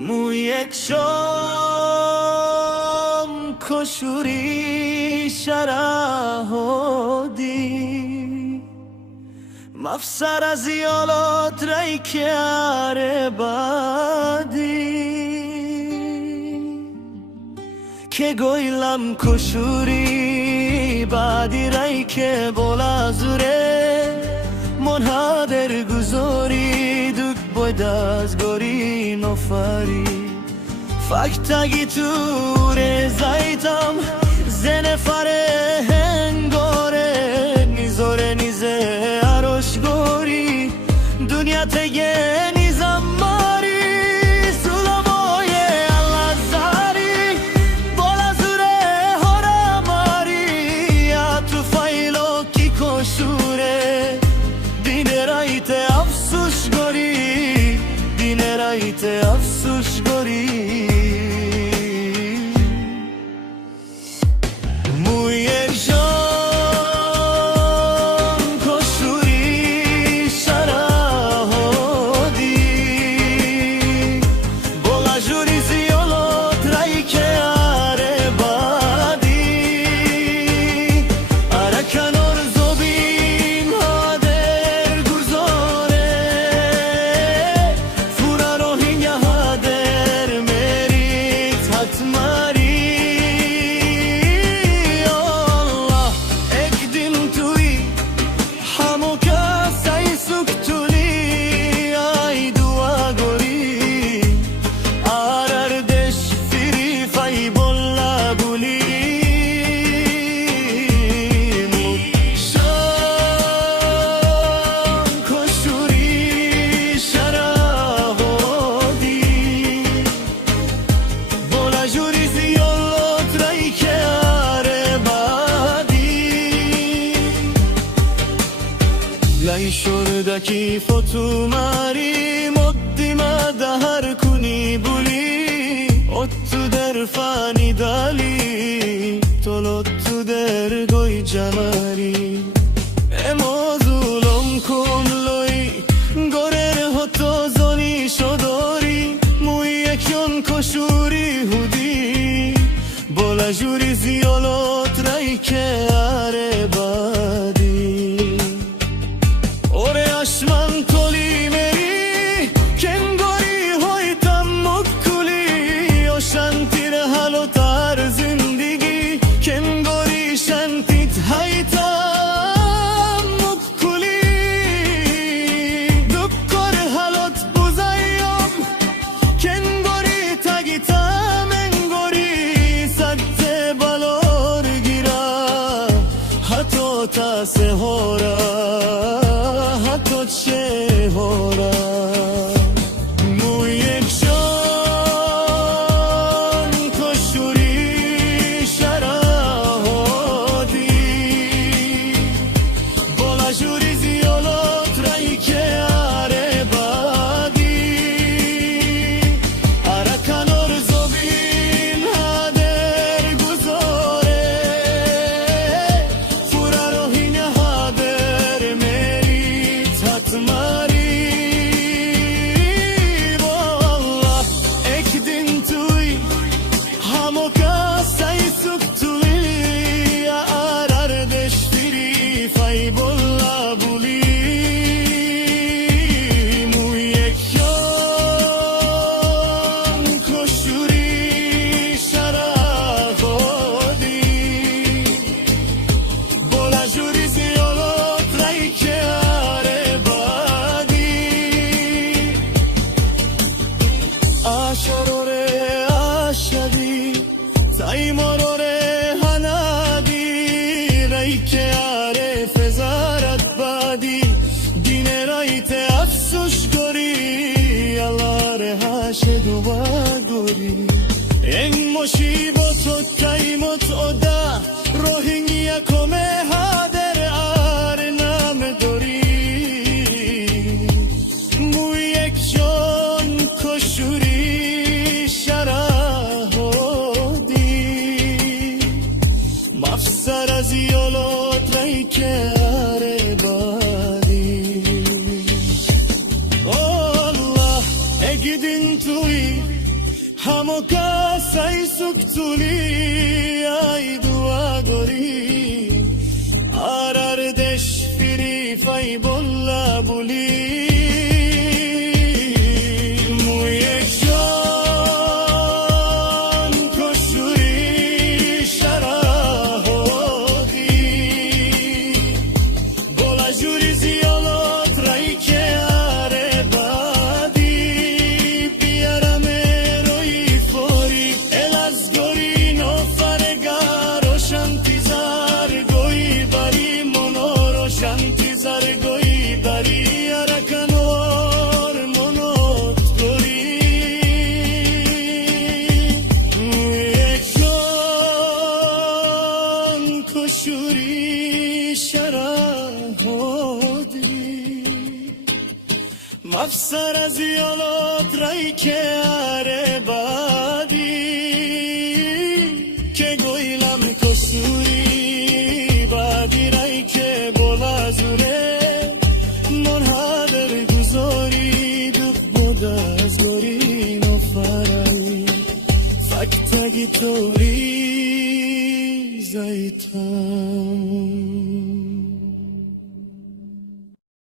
مویک شام کشوری شراهودی مفسر از یالات رای کیاره بادی که گویلم کشوری بادی رای که بولا زوره منحدر گذاری دک باید از گوری نفری فکتگی توره زایتم زن فره هنگاره نیزاره نیزه عروش گوری دنیا تگه نیزم ماری سلامای الله زاری بالا زوره هارا ماری یا تو فایلو کی کشوره دینه رایت افسوش گوری دینه رایت افسوش گوری لای شردکی فتو ماری مدی مدهر کنی بولی اتو در فانی دالی تولتو در گوی جماری اما ظلم کن لای گرر هتو زنی شداری موی یکیون کشوری هودی بولا جوری زیالات رای که اره بادی آشمان تولی مری کنگوری هایتم مکولی و شانتیر حالو تر زندگی کنگوری شانتیت هایتم مکولی دکور حالت بزایم کنگوری تگیتم انگوری سکت بالور گیرا حتی تا سهورا تو چه هورا مویک شان کشوری شراهودی بالا جوری زیالات رای که اره بادی اره کنار زبین هدر گذاره فورا روحین هدر مری ماری والله اکدین توی همو کسای سکتوی ارار دشتری فای بولا بولی مویک یان کشوری شراهودی بولا جوری زیالات رای که آشروره آشدی تای مروره هنادی رای که آره فزارت بادی دین رایت افسوش گوری الله رهاش دوبا گوری این مصیبت و کیمت ادا روحینگی کمه هادر آر نام دوری مویک جان کشوری شراهودی مفسر از یالات رای که اره بادی الله اگدین توی همو کسای سکتولی ای دعا گری آراردش فری فای بولا بولی موی جان کشوری شراهودی بولا جوری زیالات رای که آره بادی بیارم روی فوری الاز گوری نو فرگار و شانتیزار گوی باری منو رو شانتیزار گوی باری ارکنور منوت گوری جان کشوری شراهودی مفسر از یالات رای که آره بادی که گویلم کشوری بادی رای که بولا زوره منحدر گذاری دک بود از گوری نفرایی فکتگی توری زیتان